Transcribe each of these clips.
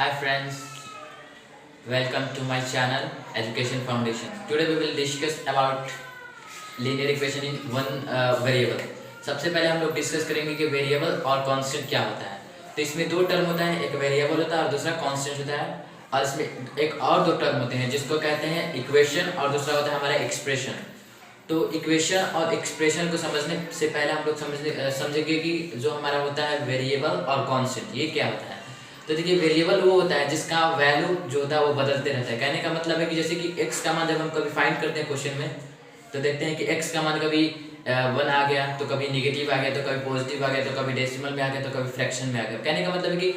Hi friends, welcome to my channel Education Foundation. Today we will discuss about linear equation in one variable. सबसे पहले हम लोग discuss करेंगे कि variable और कांस्टेंट क्या होता है। तो इसमें दो टर्म होता है, एक वेरिएबल होता है और दूसरा कांस्टेंट होता है। और इसमें एक और दो टर्म होते हैं जिसको कहते हैं इक्वेशन और दूसरा होता है हमारा एक्सप्रेशन। तो इक्वेशन और एक्सप्रेशन को समझने से पहले हम लोग समझेंगे कि जो हमारा होता है वेरिएबल और कांस्टेंट ये क्या होता है। तो देखिए वेरिएबल वो होता है जिसका वैल्यू जो होता है वो बदलते रहता है। कहने का मतलब है कि जैसे कि x का मान जब हम कभी फाइंड करते हैं क्वेश्चन में तो देखते हैं कि x का मान कभी 1 आ गया तो कभी निगेटिव आ गया तो कभी पॉजिटिव आ गया तो कभी डेसिमल में आ गया तो कभी फ्रैक्शन में आ गया। कहने का मतलब है कि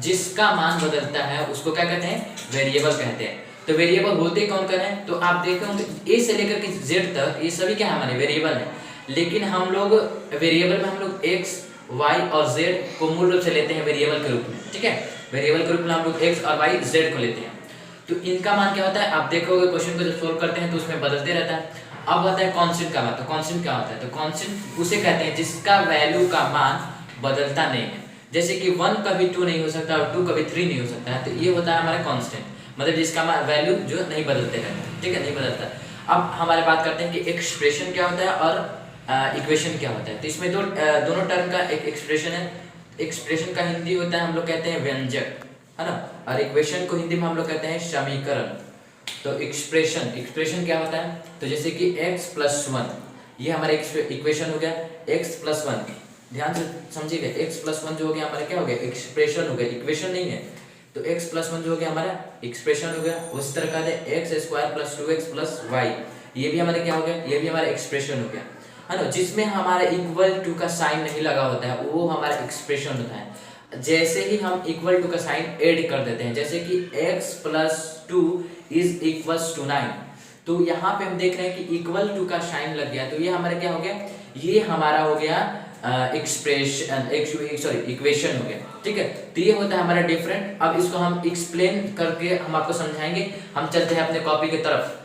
जिसका मान बदलता है उसको क्या कहते हैं, वेरिएबल कहते हैं। तो वेरिएबल होते कौन कौन है, तो आप देखें ए से लेकर के जेड तक ये सभी क्या है हमारे वेरिएबल है। लेकिन हम लोग वेरिएबल में हम लोग एक्स वाई और जेड को मूल रूप से लेते हैं वेरिएबल के रूप में। ठीक है, वेरिएबल के रूप में हम लोग एक्स और वाई जेड को लेते हैं। तो इनका मान क्या होता है, आप देखोगे क्वेश्चन को जब सोल्व करते हैं तो उसमें बदलते रहता है। अब आता है कांस्टेंट का मान। तो कांस्टेंट क्या होता है, तो कांस्टेंट उसे कहते हैं जिसका वैल्यू का मान बदलता नहीं है। जैसे कि 1 कभी 2 नहीं हो सकता और 2 कभी 3 नहीं हो सकता है। तो ये होता है हमारा कांस्टेंट, मतलब जिसका वैल्यू जो नहीं बदलते रहता। ठीक है, नहीं बदलता। अब हमारे बात करते हैं कि एक्सप्रेशन क्या होता है और इक्वेशन क्या होता है। तो इसमें दोनों टर्म का एक एक्सप्रेशन है। एक्सप्रेशन का हिंदी होता है हम लोग कहते हैं व्यंजक, है ना, और इक्वेशन को हिंदी में हम लोग कहते हैं समीकरण। तो एक्सप्रेशन क्या होता है, तो जैसे कि x + 1 ये हमारा इक्वेशन हो गया। x + 1 ध्यान से समझिएगा, x + 1 जो हो गया हमारा क्या हो गया, एक्सप्रेशन हो गया, इक्वेशन नहीं है। तो x + 1 जो हो गया हमारा एक्सप्रेशन हो गया। उस तरह का x² + 2x + y ये भी हमारा क्या हो गया, ये भी हमारा एक्सप्रेशन हो गया, है ना। जिसमें हमारा इक्वल टू का साइन नहीं लगा होता है वो हमारा एक्सप्रेशन होता है। जैसे ही हम इक्वल टू का साइन ऐड कर देते हैं, जैसे कि x + 2 = 9, तो यहाँ पे हम देख रहे हैं कि इक्वल टू का साइन लग गया। तो ये हमारा क्या हो गया, ये हमारा हो गया इक्वेशन हो गया। ठीक है, तो ये होता है हमारा डिफरेंट। अब इसको हम एक्सप्लेन करके हम आपको समझाएंगे। हम चलते हैं अपने कॉपी की तरफ।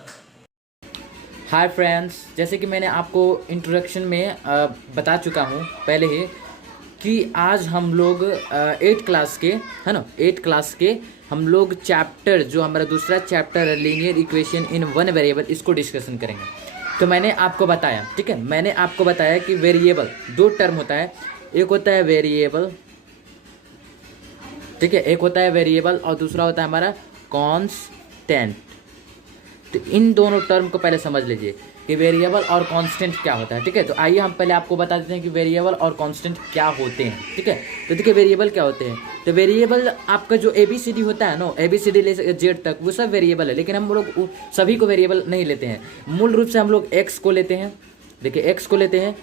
हाय फ्रेंड्स, जैसे कि मैंने आपको इंट्रोडक्शन में बता चुका हूँ पहले ही कि आज हम लोग 8 क्लास के, है ना, 8 क्लास के हम लोग चैप्टर जो हमारा दूसरा चैप्टर है linear equation in one variable, इसको डिस्कशन करेंगे। तो मैंने आपको बताया, ठीक है, मैंने आपको बताया कि वेरिएबल दो टर्म होता है। एक होता है वेरिएबल, ठीक है, एक होता है वेरिएबल और दूसरा होता है हमारा कांस्टेंट। तो इन दोनों टर्म को पहले समझ लीजिए कि वेरिएबल और कांस्टेंट क्या होता है। ठीक है, तो आइए हम पहले आपको बता देते हैं कि वेरिएबल और कांस्टेंट क्या होते हैं। ठीक है, तो देखिए वेरिएबल क्या होते हैं। तो वेरिएबल आपका जो ABCD होता है ना, ABCD ले जेड तक वो सब वेरिएबल है। लेकिन हम लोग सभी को वेरिएबल नहीं लेते हैं। मूल रूप से हम लोग एक्स को लेते हैं, देखिए एक्स को लेते हैं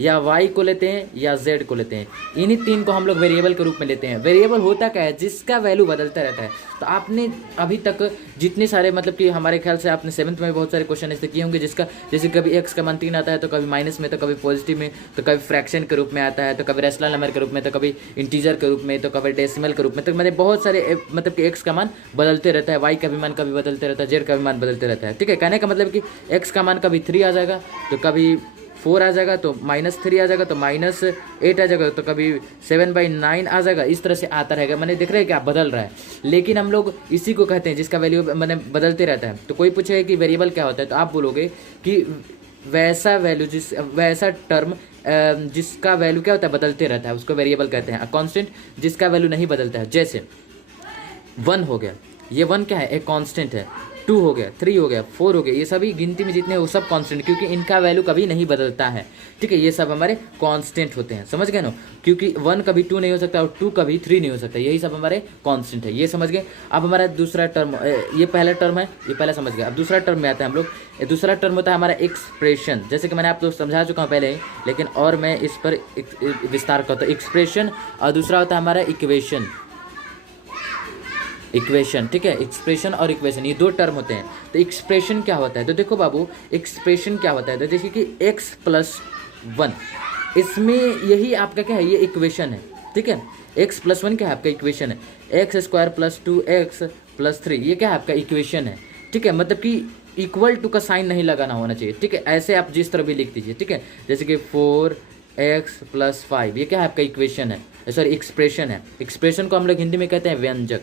या वाई को लेते हैं या जेड को लेते हैं। इन्हीं तीन को हम लोग वेरिएबल के रूप में लेते हैं। वेरिएबल होता क्या है, जिसका वैल्यू बदलता रहता है। तो आपने अभी तक जितने सारे, मतलब कि हमारे ख्याल से आपने 7th में बहुत सारे क्वेश्चन ऐसे किए होंगे जिसका, जैसे कभी एक्स का मान 3 आता है तो कभी माइनस में, तो कभी पॉजिटिव में, तो कभी फ्रैक्शन के रूप में आता है, तो कभी रेशनल नंबर के रूप में, तो कभी इंटीजर के रूप में, तो कभी डेसिमल के रूप में। तो मतलब बहुत सारे, मतलब कि एक्स का मान बदलते रहता है, वाई का भी मान कभी बदलते रहता है, जेड का भी मान बदलते रहता है। ठीक है, कहने का मतलब कि एक्स का मान कभी 3 आ जाएगा तो कभी 4 आ जाएगा, तो -3 आ जाएगा, तो -8 आ जाएगा, तो कभी 7/9 आ जाएगा। इस तरह से आता रहेगा, मैंने देख रहे हैं कि आप बदल रहा है। लेकिन हम लोग इसी को कहते हैं जिसका वैल्यू मैंने बदलते रहता है। तो कोई पूछेगा कि वेरिएबल क्या होता है, तो आप बोलोगे कि वैसा वैल्यू वैसा टर्म जिसका वैल्यू क्या होता है, बदलते रहता है, उसको वेरिएबल कहते हैं। कांस्टेंट जिसका वैल्यू नहीं बदलता है, जैसे 1 हो गया, ये 1 क्या है, एक कांस्टेंट है। 2 हो गया, 3 हो गया, 4 हो गया, ये सभी गिनती में जितने वो सब कांस्टेंट, क्योंकि इनका वैल्यू कभी नहीं बदलता है। ठीक है, ये सब हमारे कांस्टेंट होते हैं, समझ गए ना। क्योंकि 1 कभी 2 नहीं हो सकता और 2 कभी 3 नहीं हो सकता, यही सब हमारे कांस्टेंट है। ये समझ गए। अब हमारा दूसरा टर्म, ये पहला टर्म है, ये पहला समझ गए। अब दूसरा टर्म में आता है हम लोग। दूसरा टर्म होता है हमारा एक्सप्रेशन, जैसे कि मैंने आपको समझा चुका हूँ पहले ही, लेकिन और मैं इस पर विस्तार करता हूँ। एक्सप्रेशन और दूसरा होता है हमारा इक्वेशन। ठीक है, एक्सप्रेशन और इक्वेशन ये दो टर्म होते हैं। तो एक्सप्रेशन क्या होता है, तो देखो बाबू एक्सप्रेशन क्या होता है, तो देखिए कि x + 1, इसमें यही आपका क्या है, ये इक्वेशन है। ठीक है, x + 1 क्या है आपका इक्वेशन है। x² + 2x + 3 ये क्या है आपका इक्वेशन है। ठीक है, मतलब कि इक्वल टू का साइन नहीं लगाना होना चाहिए। ठीक है, ऐसे आप जिस तरह भी लिख दीजिए। ठीक है, जैसे कि 4x + 5 ये क्या है आपका इक्वेशन है, सॉरी एक्सप्रेशन है। एक्सप्रेशन को हम लोग हिंदी में कहते हैं व्यंजक।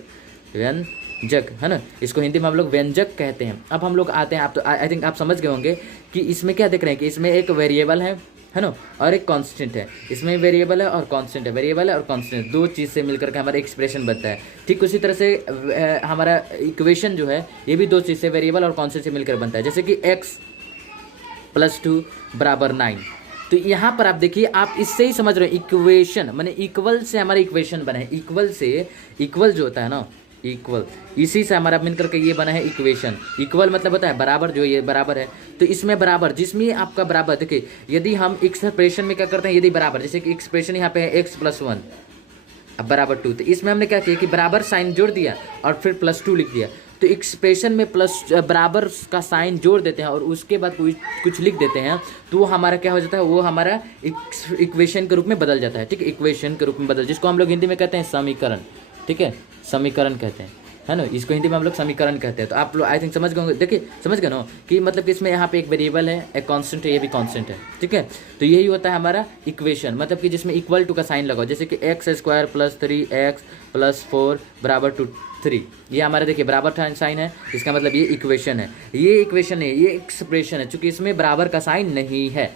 व्यंजक, है ना, इसको हिंदी में हम लोग व्यंजक कहते हैं। अब हम लोग आते हैं, आप तो आई थिंक आप समझ गए होंगे कि इसमें क्या देख रहे हैं कि इसमें एक वेरिएबल है ना, और एक कांस्टेंट है। इसमें वेरिएबल है और कांस्टेंट है, वेरिएबल है और कांस्टेंट, दो चीज़ से मिलकर के हमारा एक्सप्रेशन बनता है। ठीक उसी तरह से हमारा इक्वेशन जो है ये भी दो चीज़ से, वेरिएबल और कांस्टेंट से मिलकर बनता है। जैसे कि x + 2 = 9। तो यहाँ पर आप देखिए, आप इससे ही समझ रहे हो इक्वेशन माने इक्वल से हमारा इक्वेशन बना है। इक्वल से, इक्वल जो होता है ना, इक्वल, इसी से हमारा मिल करके ये बना है इक्वेशन। इक्वल मतलब होता है बराबर, जो ये बराबर है तो इसमें बराबर, जिसमें आपका बराबर, देखिए यदि हम एक्सप्रेशन में क्या करते हैं, यदि बराबर, जैसे कि एक्सप्रेशन यहाँ पे है x + 1 अब बराबर 2, तो इसमें हमने क्या किया कि बराबर साइन जोड़ दिया और फिर +2 लिख दिया। तो एक्सप्रेशन में प्लस बराबर का साइन जोड़ देते हैं और उसके बाद कुछ लिख देते हैं, तो वो हमारा क्या हो जाता है, वो हमारा इक्वेशन के रूप में बदल जाता है। ठीक है, इक्वेशन के रूप में बदल, जिसको हम लोग हिंदी में कहते हैं समीकरण। ठीक है, समीकरण कहते हैं, है ना, इसको हिंदी में हम लोग समीकरण कहते हैं। तो आप लोग आई थिंक समझ गए होंगे। देखिए समझ गए ना कि मतलब कि इसमें यहाँ पे एक वेरिएबल है, एक कांस्टेंट है, ये भी कांस्टेंट है। ठीक है, तो यही होता है हमारा इक्वेशन, मतलब कि जिसमें इक्वल टू का साइन लगाओ। जैसे कि x² + 3x + 4 = 3, ये हमारा देखिए बराबर साइन है, इसका मतलब ये इक्वेशन है, ये इक्वेशन है, ये एक्सप्रेशन है। चूंकि इसमें बराबर का साइन नहीं है,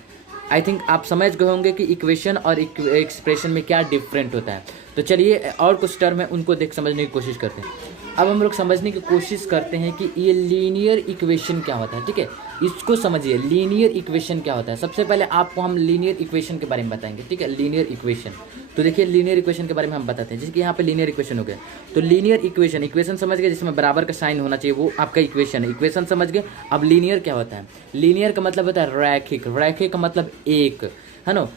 आई थिंक आप समझ गए होंगे कि इक्वेशन और एक्सप्रेशन में क्या डिफरेंट होता है। तो चलिए और कुछ टर्म है उनको समझने की कोशिश करते हैं। अब हम लोग समझने की कोशिश करते हैं कि ये लीनियर इक्वेशन क्या होता है। ठीक है, इसको समझिए, लीनियर इक्वेशन क्या होता है। सबसे पहले आपको हम लीनियर इक्वेशन के बारे में बताएंगे। ठीक है, लीनियर इक्वेशन, तो देखिए लीनियर इक्वेशन के बारे में हम बताते हैं। जैसे कि यहाँ पे लीनियर इक्वेशन हो गया, तो लीनियर इक्वेशन, इक्वेशन समझ गए जिसमें बराबर का साइन होना चाहिए, वो आपका इक्वेशन है। इक्वेशन समझ गए। अब लीनियर क्या होता है, लीनियर का मतलब होता है रैखिक, रैखिक का मतलब एक, है ना।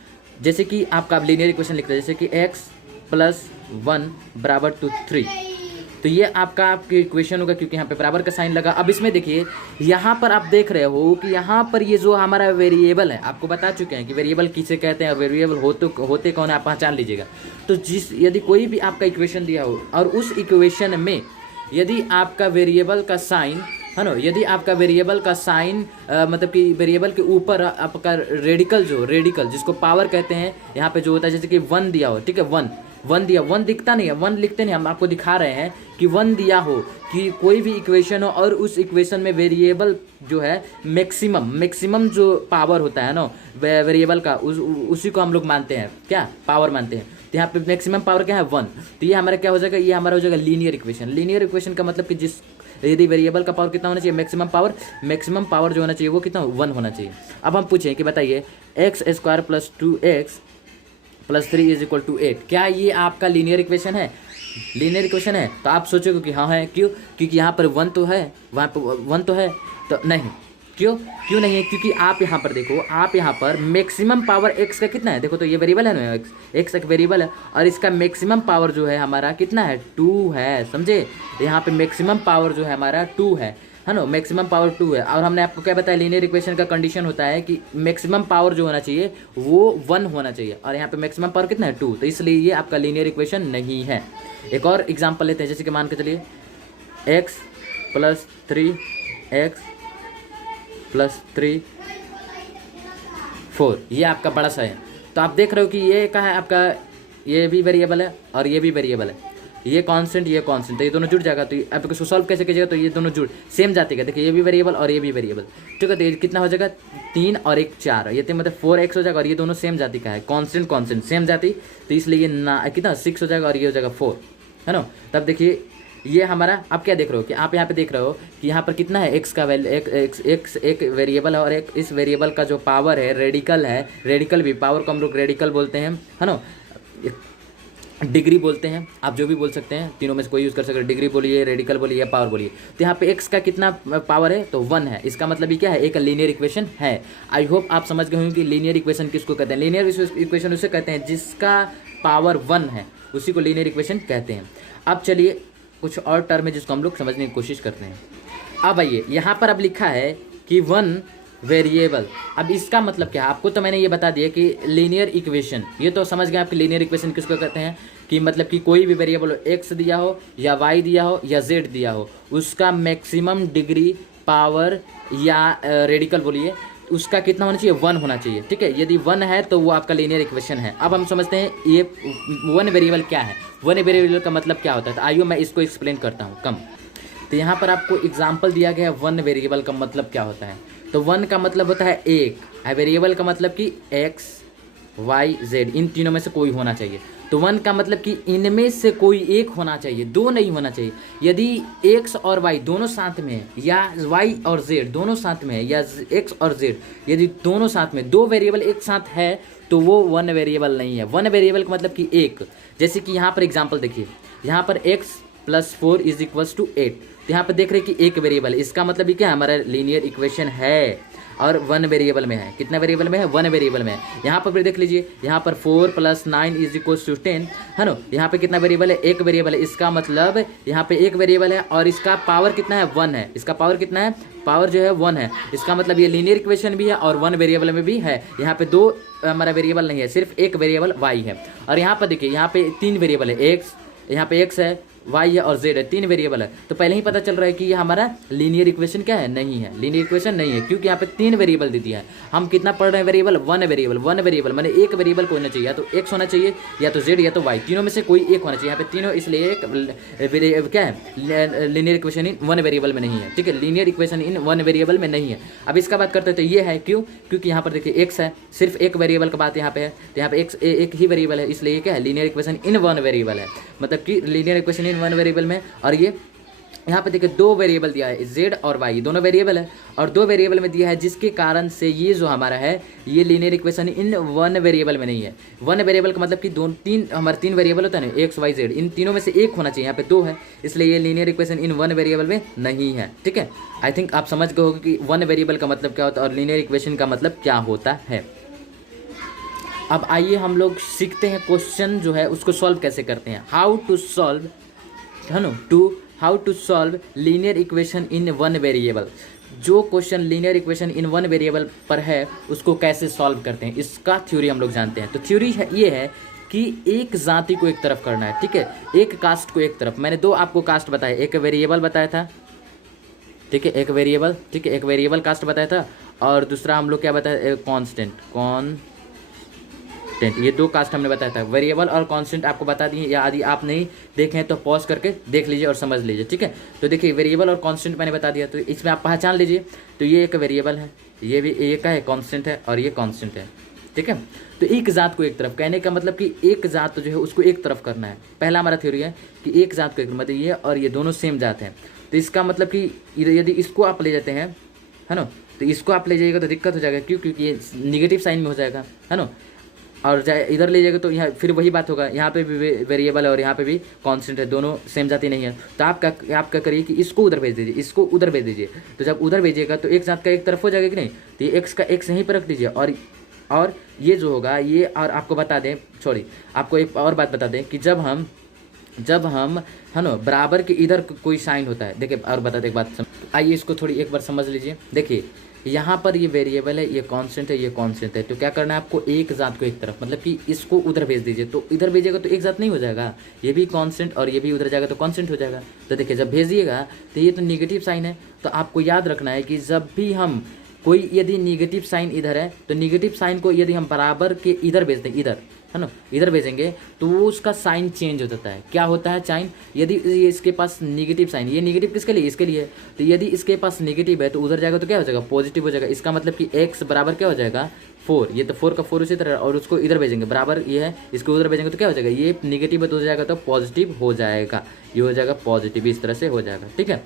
जैसे कि आपका लीनियर इक्वेशन लिखते हैं, जैसे कि x + 1 = 3, तो ये आपकी इक्वेशन होगा, क्योंकि यहाँ पे बराबर का साइन लगा। अब इसमें देखिए, यहाँ पर आप देख रहे हो कि यहाँ पर ये जो हमारा वेरिएबल है, आपको बता चुके हैं कि वेरिएबल किसे कहते हैं और वेरिएबल होते कौन है, आप पहचान लीजिएगा। तो यदि कोई भी आपका इक्वेशन दिया हो और उस इक्वेशन में यदि आपका वेरिएबल का साइन, है ना, यदि आपका वेरिएबल का साइन मतलब कि वेरिएबल के ऊपर आपका रेडिकल जिसको पावर कहते हैं, यहाँ पे जो होता है, जैसे कि 1 दिया हो। ठीक है, 1 दिया, 1 दिखता नहीं है, 1 लिखते नहीं, हम आपको दिखा रहे हैं कि 1 दिया हो, कि कोई भी इक्वेशन हो और उस इक्वेशन में वेरिएबल जो है मैक्सिमम जो पावर होता है ना वेरिएबल का, उसी को हम लोग मानते हैं, क्या पावर मानते हैं। तो यहाँ पे मैक्सिमम पावर क्या है, 1। तो ये हमारा क्या हो जाएगा, ये हमारा हो जाएगा लीनियर इक्वेशन। लीनियर इक्वेशन का मतलब कि यदि वेरिएबल का पावर कितना होना चाहिए, मैक्सिमम पावर जो होना चाहिए वो कितना, 1 होना चाहिए। अब हम पूछें कि बताइए x² + 2x + 3 = 8, क्या ये आपका लीनियर इक्वेशन है, लीनियर इक्वेशन है। तो आप सोचोगे कि हाँ है, क्यों, क्योंकि यहाँ पर 1 तो है, वहाँ पर 1 तो है, तो नहीं, क्यों नहीं है, क्योंकि आप यहाँ पर देखो, आप यहाँ पर मैक्सिमम पावर x का कितना है, देखो तो ये वेरिएबल है ना, x एक वेरिएबल है और इसका मैक्सिमम पावर जो है हमारा कितना है, 2 है, समझे। यहाँ पे मैक्सिमम पावर जो है हमारा 2 है ना, मैक्सिमम पावर 2 है। और हमने आपको क्या बताया, लीनियर इक्वेशन का कंडीशन होता है कि मैक्सिमम पावर जो होना चाहिए वो 1 होना चाहिए, और यहाँ पे मैक्सिमम पावर कितना है, 2, तो इसलिए ये आपका लीनियर इक्वेशन नहीं है। एक और एग्जांपल लेते हैं, जैसे कि मान के चलिए x + 3x + 3 4, ये आपका बड़ा सा है। तो आप देख रहे हो कि ये क्या है आपका, ये भी वेरिएबल है और ये भी वेरिएबल है, ये कांस्टेंट ये कांस्टेंट, तो ये दोनों जुड़ जाएगा। तो आप इसको सॉल्व कैसे कीजिएगा, तो ये दोनों सेम जाती है। देखिए ये भी वेरिएबल और ये भी वेरिएबल, ठीक है। तो ये कितना हो जाएगा, 3 और 1 4, ये तो मतलब 4x हो जाएगा, और ये दोनों सेम जाति का है, कांस्टेंट सेम जाति, तो इसलिए ये ना कितना 6 हो जाएगा और ये हो जाएगा 4, है ना। तब देखिए ये हमारा, आप क्या देख रहे हो कि आप यहाँ पे देख रहे हो कि यहाँ पर कितना है, x का वैल्यू, एक वेरिएबल है और एक इस वेरिएबल का जो पावर है, रेडिकल भी, पावर को हम लोग रेडिकल बोलते हैं, है ना, डिग्री बोलते हैं, आप जो भी बोल सकते हैं, तीनों में से कोई यूज़ कर सकते हैं, डिग्री बोलिए, रेडिकल बोलिए या पावर बोलिए। तो यहाँ पे x का कितना पावर है, तो 1 है, इसका मतलब ये क्या है, एक लीनियर इक्वेशन है। आई होप आप समझ गए होंगे कि लीनियर इक्वेशन किसको कहते हैं। लीनियर इक्वेशन उसे कहते हैं जिसका पावर 1 है, उसी को लीनियर इक्वेशन कहते हैं। अब चलिए कुछ और टर्म है जिसको हम लोग समझने की कोशिश करते हैं। अब आइए यहाँ पर अब लिखा है कि 1 वेरिएबल, अब इसका मतलब क्या है, आपको तो मैंने ये बता दिया कि लीनियर इक्वेशन, ये तो समझ गए आपकी लीनियर इक्वेशन किसको कहते हैं, कि मतलब कि कोई भी वेरिएबल हो, x दिया हो या y दिया हो या z दिया हो, उसका मैक्सिमम डिग्री, पावर या रेडिकल बोलिए, उसका कितना होना चाहिए, 1 होना चाहिए, ठीक है। यदि 1 है तो वो आपका लीनियर इक्वेशन है। अब हम समझते हैं ये 1 वेरिएबल क्या है। वन वेरिएबल का मतलब क्या होता है, तो आइए मैं इसको एक्सप्लेन करता हूँ कम। तो यहाँ पर आपको एग्जाम्पल दिया गया है वन वेरिएबल का मतलब क्या होता है। तो वन का मतलब होता है एक, वेरिएबल का मतलब कि एक्स वाई जेड, इन तीनों में से कोई होना चाहिए। तो वन का मतलब कि इनमें से कोई एक होना चाहिए, दो नहीं होना चाहिए। यदि एक्स और वाई दोनों साथ में है, या वाई और जेड दोनों साथ में है, या एक्स और जेड यदि दोनों साथ में, दो वेरिएबल एक साथ है, तो वो वन वेरिएबल नहीं है। वन वेरिएबल का मतलब कि एक, जैसे कि यहाँ पर एग्जाम्पल देखिए, यहाँ पर x plus 4 is equals to 8। तो यहाँ पर देख रहे हैं कि एक वेरिएबल, इसका मतलब ये क्या है, हमारा लीनियर इक्वेशन है और वन वेरिएबल में है। कितना वेरिएबल में है, वन वेरिएबल में है। यहाँ पर देख लीजिए, यहाँ पर 4 + 9 इज इक्वल्स टू 10 है ना। यहाँ पे कितना वेरिएबल है, एक वेरिएबल है। इसका मतलब यहाँ पे एक वेरिएबल है और इसका पावर कितना है, 1 है। इसका पावर कितना है, पावर जो है 1 है। इसका मतलब ये लीनियर इक्वेशन भी है और वन वेरिएबल में भी है। यहाँ पे दो हमारा वेरिएबल नहीं है, सिर्फ एक वेरिएबल वाई है। और यहाँ पर देखिए, यहाँ पे 3 वेरिएबल है, एक्स, यहाँ पे एक्स है, वाई है और जेड है, 3 वेरिएबल है। तो पहले ही पता चल रहा है कि ये हमारा लीनियर इक्वेशन क्या है, नहीं है, लीनियर इक्वेशन नहीं है, क्योंकि यहाँ पे 3 वेरिएबल दे दिया है। हम कितना पढ़ रहे हैं, variable, one variable. One variable माने एक वेरिएबल को होना चाहिए, या तो एक्स होना चाहिए, या तो जेड, या तो वाई, तीनों में से कोई एक होना चाहिए। यहाँ पे तीनों, इसलिए एक क्या है, linear equation in one variable में नहीं है। ठीक है, linear equation in one variable में नहीं है। अब इसका बात करते हैं, तो ये है क्यों, क्योंकि यहाँ पर देखिए एक्स है, सिर्फ एक वेरिएबल का बात यहाँ पे है। तो यहाँ पे एक्स एक ही वेरिएबल है, इसलिए क्या है, linear equation in one variable है, मतलब कि linear equation in one variable में। और ये यहाँ पे देखिए दो वेरिएबल दिया है, जेड और वाई, दोनों वेरिएबल है और दो वेरिएबल में दिया है, जिसके कारण से ये जो हमारा है, ये linear equation in one variable में नहीं है। वन वेरिएबल का मतलब कि हमारे तीन वेरिएबल होता है ना, एक्स वाई जेड, इन तीनों में से एक होना चाहिए, यहाँ पे दो है, इसलिए ये linear equation in one variable में नहीं है। ठीक है, आई थिंक आप समझ गए होंगे कि वन वेरिएबल का मतलब क्या होता है और लीनियर इक्वेशन का मतलब क्या होता है। अब आइए हम लोग सीखते हैं क्वेश्चन जो है उसको सॉल्व कैसे करते हैं, हाउ टू सॉल्व, है ना, how to solve linear equation in one variable. जो question linear equation in one variable पर है उसको कैसे सॉल्व करते हैं, इसका थ्योरी हम लोग जानते हैं। तो थ्योरी है ये है कि एक जाति को एक तरफ करना है, ठीक है, एक कास्ट को एक तरफ। मैंने दो आपको कास्ट बताया, एक वेरिएबल बताया था, ठीक है, एक वेरिएबल, ठीक है, एक वेरिएबल कास्ट बताया था, और दूसरा हम लोग क्या बताया, कॉन्स्टेंट। ये दो कास्ट हमने बताया था, वेरिएबल और कांस्टेंट आपको बता दिए, या यदि आप नहीं देखें तो पॉज करके देख लीजिए और समझ लीजिए। ठीक है, तो देखिए वेरिएबल और कांस्टेंट मैंने बता दिया, तो इसमें आप पहचान लीजिए। तो ये एक वेरिएबल है, ये भी एक है कांस्टेंट है, और ये कांस्टेंट है। ठीक है, तो एक जात को एक तरफ, कहने का मतलब कि एक जात जो है उसको एक तरफ करना है। पहला हमारा थ्योरी है कि एक जात को एक, मतलब ये और ये दोनों सेम जात हैं। तो इसका मतलब कि यदि इसको आप ले जाते हैं, है ना, तो इसको आप ले जाइएगा तो दिक्कत हो जाएगा, क्यों, क्योंकि ये निगेटिव साइन में हो जाएगा, है ना, और इधर ले जाएगा तो यहाँ फिर वही बात होगा, यहाँ पे भी वेरिएबल है और यहाँ पे भी कांस्टेंट है, दोनों सेम जाति नहीं है। तो आप क्या करिए कि इसको उधर भेज दीजिए, इसको उधर भेज दीजिए। तो जब उधर भेजिएगा तो एक जात का एक तरफ हो जाएगा कि नहीं, तो ये एक्स का एक्स यहीं पर रख दीजिए, और ये जो होगा ये, और आपको बता दें, छोड़िए आपको एक और बात बता दें कि जब हम है ना बराबर के इधर कोई साइन होता है, देखिए और बता दें एक बात, आइए इसको थोड़ी एक बार समझ लीजिए। देखिए यहाँ पर ये वेरिएबल है, ये कांस्टेंट है, ये कांस्टेंट है, तो क्या करना है आपको, एक जात को एक तरफ, मतलब कि इसको उधर भेज दीजिए। तो इधर भेजिएगा तो एक जात नहीं हो जाएगा, ये भी कांस्टेंट और ये भी उधर जाएगा तो कांस्टेंट हो जाएगा। तो देखिए जब भेजिएगा तो ये तो निगेटिव साइन है, तो आपको याद रखना है कि जब भी हम कोई यदि निगेटिव साइन इधर है, तो निगेटिव साइन को यदि हम बराबर के इधर भेज दें, इधर, है ना, इधर भेजेंगे तो वो उसका साइन चेंज हो जाता है। क्या होता है साइन, यदि इसके पास नेगेटिव साइन, ये नेगेटिव किसके लिए, इसके लिए, तो यदि इसके पास नेगेटिव है तो उधर जाएगा तो क्या हो जाएगा, पॉजिटिव हो जाएगा। इसका मतलब कि x बराबर क्या हो जाएगा, 4, ये तो 4 का 4 उसी तरह, और उसको इधर भेजेंगे, बराबर ये है, इसको उधर भेजेंगे तो क्या हो जाएगा, ये नेगेटिव है तो हो जाएगा तो पॉजिटिव हो जाएगा, ये हो जाएगा पॉजिटिव, इस तरह से हो जाएगा। ठीक है,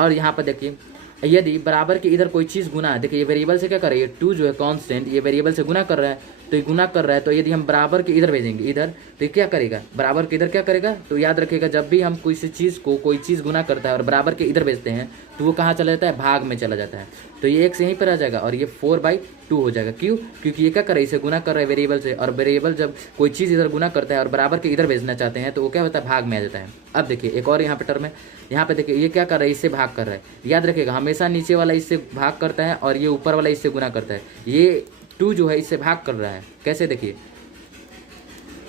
और यहाँ पर देखिए यदि बराबर के इधर कोई चीज़ गुना है, देखिए ये वेरिएबल से क्या कर रहा है, ये 2 जो है कांस्टेंट, ये वेरिएबल से गुना कर रहा है, तो ये गुना कर रहा है, तो यदि हम बराबर के इधर भेजेंगे इधर, तो ये क्या करेगा, बराबर के इधर क्या करेगा, तो याद रखिएगा जब भी हम किसी चीज़ को कोई चीज़ गुना करता है और बराबर के इधर भेजते हैं तो वो कहाँ चला जाता है, भाग में चला जाता है। तो ये x यहीं पर आ जाएगा और ये 4/2 हो जाएगा। क्यों, क्योंकि ये क्या कर रहा है, इसे गुना कर रहा है वेरिएबल से, और वेरिएबल जब कोई चीज़ इधर गुना करता है और बराबर के इधर भेजना चाहते हैं तो वो क्या होता है, भाग में आ जाता है। अब देखिए एक और यहाँ पे टर्म है, यहाँ पे देखिए ये क्या कर रहा है, इससे भाग कर रहा है। याद रखिएगा हमेशा नीचे वाला इससे भाग करता है और ये ऊपर वाला इससे गुना करता है। ये 2 जो है इससे भाग कर रहा है, कैसे, देखिए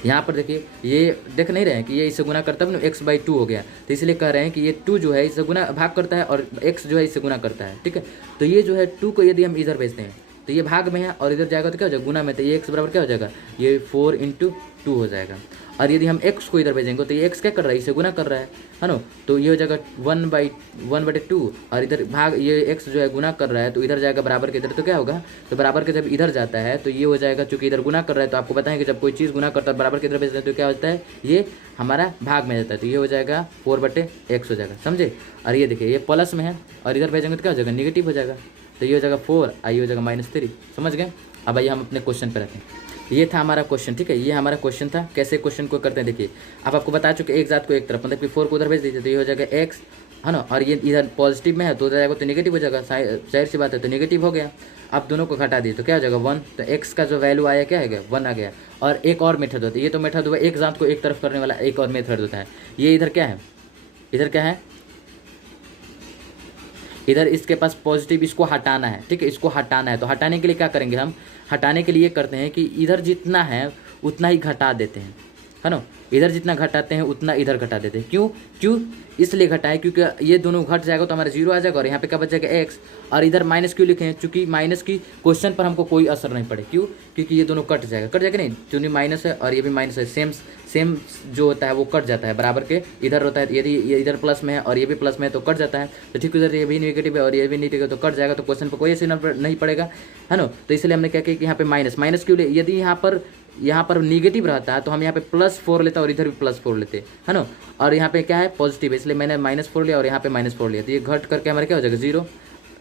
यहाँ पर देखिए, ये देख नहीं रहे हैं कि ये इससे गुना करता है, x/2 हो गया, तो इसलिए कह रहे हैं कि ये 2 जो है इससे गुना भाग करता है और x जो है इससे गुना करता है। ठीक है, तो ये जो है 2 को यदि हम इधर भेजते हैं तो ये भाग में है और इधर जाएगा तो क्या हो जाएगा, गुना में, तो ये x बराबर क्या हो जाएगा, ये 4 × 2 हो जाएगा। और यदि हम x को इधर भेजेंगे तो ये x क्या कर रहा है, इसे गुना कर रहा है ना, तो ये हो जाएगा 1/2 और इधर भाग ये x जो है गुना कर रहा है तो इधर जाएगा बराबर के इधर, तो क्या होगा, तो बराबर के जब इधर जाता है तो ये हो जाएगा, चूंकि इधर गुना कर रहा है तो आपको बताएं कि जब कोई चीज़ गुना करता है बराबर के इधर भेजते हैं तो क्या होता है, ये हमारा भाग में जाता है, तो ये हो जाएगा 4/x हो जाएगा, समझे। और ये देखिए ये प्लस में है और इधर भेजेंगे तो क्या हो जाएगा, निगेटिव हो जाएगा, तो ये हो जाएगा 4 और ये हो जाएगा -3, समझ गए। अब आइए हम अपने क्वेश्चन पर आते हैं। ये था हमारा क्वेश्चन, ठीक है, ये हमारा क्वेश्चन था। कैसे क्वेश्चन को करते हैं देखिए, अब आपको बता चुके एक जात को एक तरफ, मतलब कि 4 को उधर भेज दीजिए तो ये हो जाएगा x, है ना, और ये इधर पॉजिटिव में है तो उधर जाएगा तो नेगेटिव हो जाएगा, जाहिर सी बात है, तो नेगेटिव हो गया। अब दोनों को घटा दिए तो क्या हो जाएगा 1, तो x का जो वैल्यू आया क्या है 1 आ गया। और एक और मेथड होता है, ये तो मेथड हुआ एक जात को एक तरफ करने वाला, एक और मेथड होता है, ये इधर क्या है, इधर क्या है, इधर इसके पास पॉजिटिव, इसको हटाना है, ठीक है, इसको हटाना है। तो हटाने के लिए क्या करेंगे हम, हटाने के लिए करते हैं कि इधर जितना है उतना ही घटा देते हैं, है ना, इधर जितना घटाते हैं उतना इधर घटा देते हैं। क्यों इसलिए घटाए क्योंकि ये दोनों घट जाएगा तो हमारा 0 आ जाएगा और यहाँ पे क्या बच जाएगा x, और इधर माइनस क्यों लिखे हैं, चूंकि माइनस की क्वेश्चन पर हमको कोई असर नहीं पड़े, क्यों, क्योंकि ये दोनों कट जाएगा नहीं, चूंकि माइनस है और ये भी माइनस है, सेम जो होता है वो कट जाता है, बराबर के इधर होता है, यदि ये इधर प्लस में है और ये भी प्लस में है तो कट जाता है, तो ठीक उधर ये भी नेगेटिव है और ये भी नेगेटिव है तो कट जाएगा, तो क्वेश्चन पर कोई असर नहीं पड़ेगा, है ना। तो इसलिए हमने क्या किया कि यहाँ पे माइनस क्यों ले, यदि यहाँ पर निगेटिव रहता है तो हम यहाँ पे +4 लेते और इधर भी +4 लेते, है ना, और यहाँ पे क्या है पॉजिटिव है इसलिए मैंने -4 लिया और यहाँ पे -4 लिया, तो ये घट करके हमारा क्या हो जाएगा 0,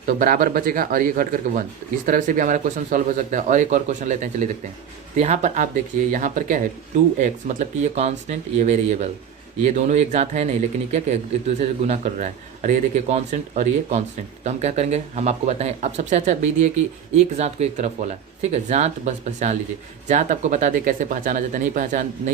तो बराबर बचेगा और ये घट करके 1। तो इस तरह से भी हमारा क्वेश्चन सॉल्व हो सकता है। और एक और क्वेश्चन लेते हैं, चलिए देखते हैं। तो यहाँ पर आप देखिए, यहाँ पर क्या है 2x, मतलब कि ये कांस्टेंट, ये वेरिएबल, ये दोनों एक जात है नहीं, लेकिन ये क्या एक दूसरे से गुना कर रहा है, और ये देखिए कांस्टेंट और ये कांस्टेंट। तो हम क्या करेंगे, हम आपको बताएं। अब सबसे अच्छा विधि है कि एक जात को एक तरफ वाला, ठीक है, जात बस पहचान लीजिए। जात आपको बता दे कैसे पहचाना जाता है, नहीं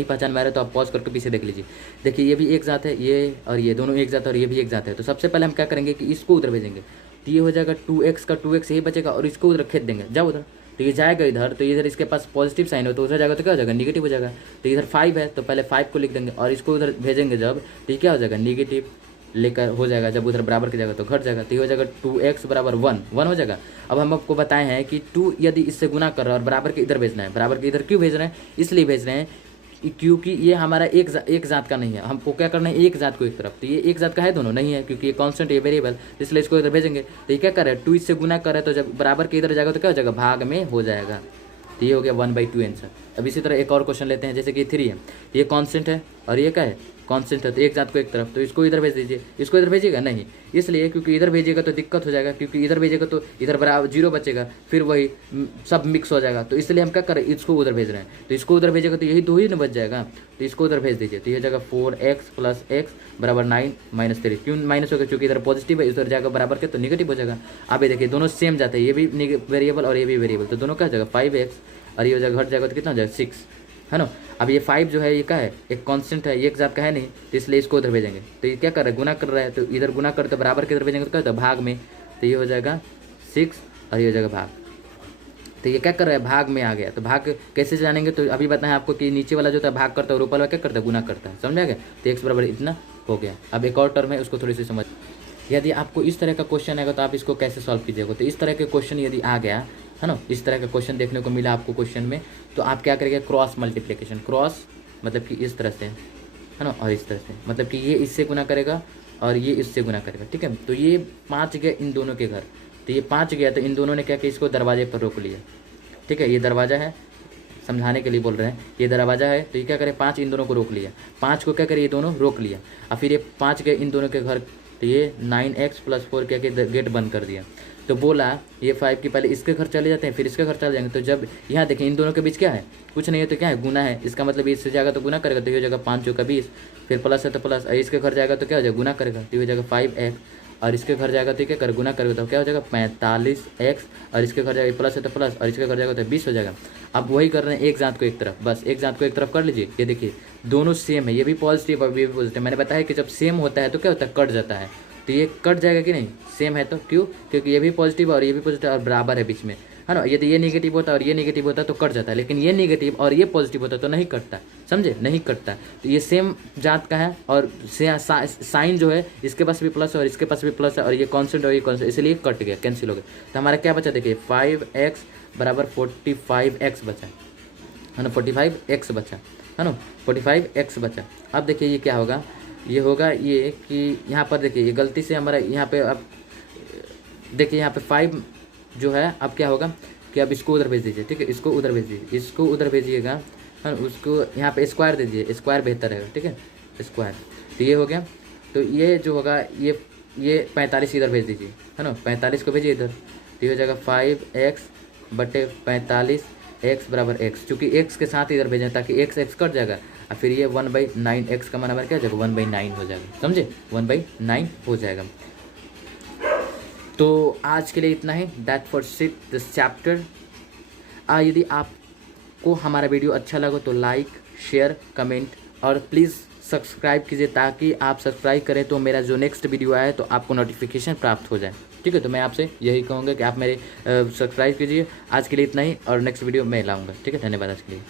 पहचान में आ रहा है तो आप पॉज करके पीछे देख लीजिए। देखिए ये भी एक जात है, ये और ये दोनों एक जात है और ये भी एक जात है। तो सबसे पहले हम क्या करेंगे कि इसको उधर भेजेंगे, तो ये हो जाएगा 2x का 2x यही बचेगा और इसको उधर खेद देंगे, जाओ उधर, तो ये जाएगा इधर, तो इधर इसके पास पॉजिटिव साइन हो तो उधर जाएगा तो क्या हो जाएगा निगेटिव हो जाएगा। तो इधर 5 है तो पहले 5 को लिख देंगे और इसको उधर भेजेंगे जब, तो ये क्या हो जाएगा निगेटिव लेकर हो जाएगा, जब उधर बराबर की जाएगा तो घट जाएगा, तो ये हो जाएगा 2x बराबर 1 हो जाएगा। अब हम आपको बताए हैं कि 2 यदि इससे गुना कर रहा है और बराबर के इधर भेजना है, बराबर के इधर क्यों भेज रहे हैं, इसलिए भेज रहे हैं क्योंकि ये हमारा एक जात का नहीं है, हमको क्या करना है एक जात को एक तरफ, तो ये एक जात का है दोनों नहीं है क्योंकि ये कांस्टेंट ये वेरिएबल, इसलिए इसको इधर भेजेंगे। तो ये क्या कर रहा है 2 इससे गुना कर रहा है तो जब बराबर के इधर जाएगा तो क्या हो जाएगा भाग में हो जाएगा, तो ये हो गया 1/2 आंसर। अब इसी तरह एक और क्वेश्चन लेते हैं, जैसे कि 3 है, ये कांस्टेंट है और ये क्या है कांस्टेंट है, तो एक जात को एक तरफ, तो इसको इधर भेज दीजिए। इसको इधर भेजिएगा नहीं, इसलिए क्योंकि इधर भेजिएगा तो दिक्कत हो जाएगा, क्योंकि इधर भेजिएगा तो इधर बराबर 0 बचेगा, फिर वही सब मिक्स हो जाएगा, तो इसलिए हम क्या करें इसको उधर भेज रहे हैं। तो इसको उधर भेजेगा तो यही 2 ही न बच जाएगा, तो इसको उधर भेज दीजिए। तो ये जाएगा 4x + x बराबर 9 - 3, क्यों माइनस होगा क्योंकि इधर पॉजिटिव है, इधर जाएगा बराबर के तो निगेटिव हो जाएगा। अब ये देखिए दोनों सेम जाते हैं, ये भी वेरिएबल और ये भी वेरिएबल, तो दोनों क्या हो जाएगा 5x और ये हो जाएगा घट जाएगा तो कितना हो जाएगा 6, है ना। अब ये 5 जो है ये क्या है एक कांस्टेंट है, ये एक जात का है नहीं, तो इसलिए इसको उधर भेजेंगे। तो ये क्या कर रहा है गुना कर रहा है, तो इधर गुना करते तो बराबर के इधर भेजेंगे तो क्या होता है भाग में, तो ये हो जाएगा 6 और ये हो जाएगा भाग। तो ये क्या कर रहा है भाग में आ गया, तो भाग कैसे जानेंगे, तो अभी बताएं आपको कि नीचे वाला जो होता है भाग करता है और ऊपर वाला क्या करता है गुना करता है, समझा गया। तो x बराबर इतना हो गया। अब एक और टर्म है उसको थोड़ी सी समझ, यदि आपको इस तरह का क्वेश्चन आएगा तो आप इसको कैसे सॉल्व कीजिएगा। तो इस तरह के क्वेश्चन यदि आ गया है ना, इस तरह का क्वेश्चन देखने को मिला आपको क्वेश्चन में, तो आप क्या करेंगे क्रॉस मल्टीप्लिकेशन, क्रॉस मतलब कि इस तरह से है ना और इस तरह से, मतलब कि ये इससे गुना करेगा और ये इससे गुना करेगा, ठीक है। तो ये 5 गए इन दोनों के घर, तो ये 5 गया तो इन दोनों ने क्या किया इसको दरवाजे पर रोक लिया, ठीक है। ये दरवाज़ा है, समझाने के लिए बोल रहे हैं, ये दरवाज़ा है, तो ये क्या करे 5 इन दोनों को रोक लिया, 5 को क्या करे ये दोनों रोक लिया, और फिर ये 5 गए इन दोनों के घर, तो ये 9x + 4 क्या कि गेट बंद कर दिया। तो बोला ये 5 की पहले इसके घर चले जाते हैं फिर इसके घर चले जाएंगे, तो जब यहाँ देखें इन दोनों के बीच क्या है कुछ नहीं है, तो क्या है गुना है, इसका मतलब इससे जाएगा तो गुना करेगा, तो ये हो जाएगा 5 × 20, फिर प्लस है तो प्लस, इसके घर जाएगा तो क्या हो जाएगा गुना करेगा, तो ये हो जाएगा 5x, और इसके घर जाएगा तो क्या कर गुना करेगा तो क्या हो जाएगा 45x, और इसके घर जाएगा प्लस है तो प्लस, और इसके घर जाएगा तो 20 हो जाएगा। अब वही कर रहे हैं एक जात को एक तरफ, बस एक जात को एक तरफ कर लीजिए। ये देखिए दोनों सेम है, ये भी पॉजिटिव और ये भी पॉजिटिव। मैंने बताया कि जब सेम होता है तो क्या होता है कट जाता है, तो ये कट जाएगा कि नहीं सेम है तो, क्यों क्योंकि ये भी पॉजिटिव और ये भी पॉजिटिव और बराबर है बीच में, है ना। यदि ये नेगेटिव होता है और ये नेगेटिव होता है तो कट जाता है, लेकिन ये नेगेटिव और ये पॉजिटिव होता है तो नहीं कटता, समझे, नहीं कटता। तो ये सेम जात का है और साइन जो है इसके पास भी प्लस है और इसके पास भी प्लस है, और ये कॉन्स्टेंट और ये कॉन्स्टेंट, इसलिए कट गया, कैंसिल हो गया। तो हमारा क्या बचा देखिए 5x बराबर 45x बचा, है ना, 45x बचा। है ना। 45x बचा। अब देखिए ये क्या होगा, ये होगा ये कि यहाँ पर देखिए ये गलती से हमारा यहाँ पे अब देखिए यहाँ पे 5 जो है अब क्या होगा कि अब इसको उधर भेज दीजिए, ठीक है, इसको उधर भेज दीजिए, इसको उधर भेजिएगा, है ना। उसको यहाँ पे स्क्वायर दे दीजिए, स्क्वायर बेहतर रहेगा, ठीक है, स्क्वायर। तो ये हो गया। तो ये जो होगा ये 45 इधर भेज दीजिए, है ना, 45 को भेजिए इधर। तो ये हो जाएगा 5x/45 x बराबर x, चूँकि x के साथ इधर भेजें ताकि x कट जाएगा और फिर ये 1/9 x का मान हमारा क्या हो जाएगा 1/9 हो जाएगा, समझे, 1/9 हो जाएगा। तो आज के लिए इतना ही, दैट फॉर दिस चैप्टर। यदि आपको हमारा वीडियो अच्छा लगा तो लाइक, शेयर, कमेंट और प्लीज़ सब्सक्राइब कीजिए, ताकि आप सब्सक्राइब करें तो मेरा जो नेक्स्ट वीडियो आए तो आपको नोटिफिकेशन प्राप्त हो जाए, ठीक है। तो मैं आपसे यही कहूँगा कि आप मेरे सब्सक्राइब कीजिए। आज के लिए इतना ही और नेक्स्ट वीडियो मैं लाऊँगा, ठीक है। धन्यवाद आज के लिए।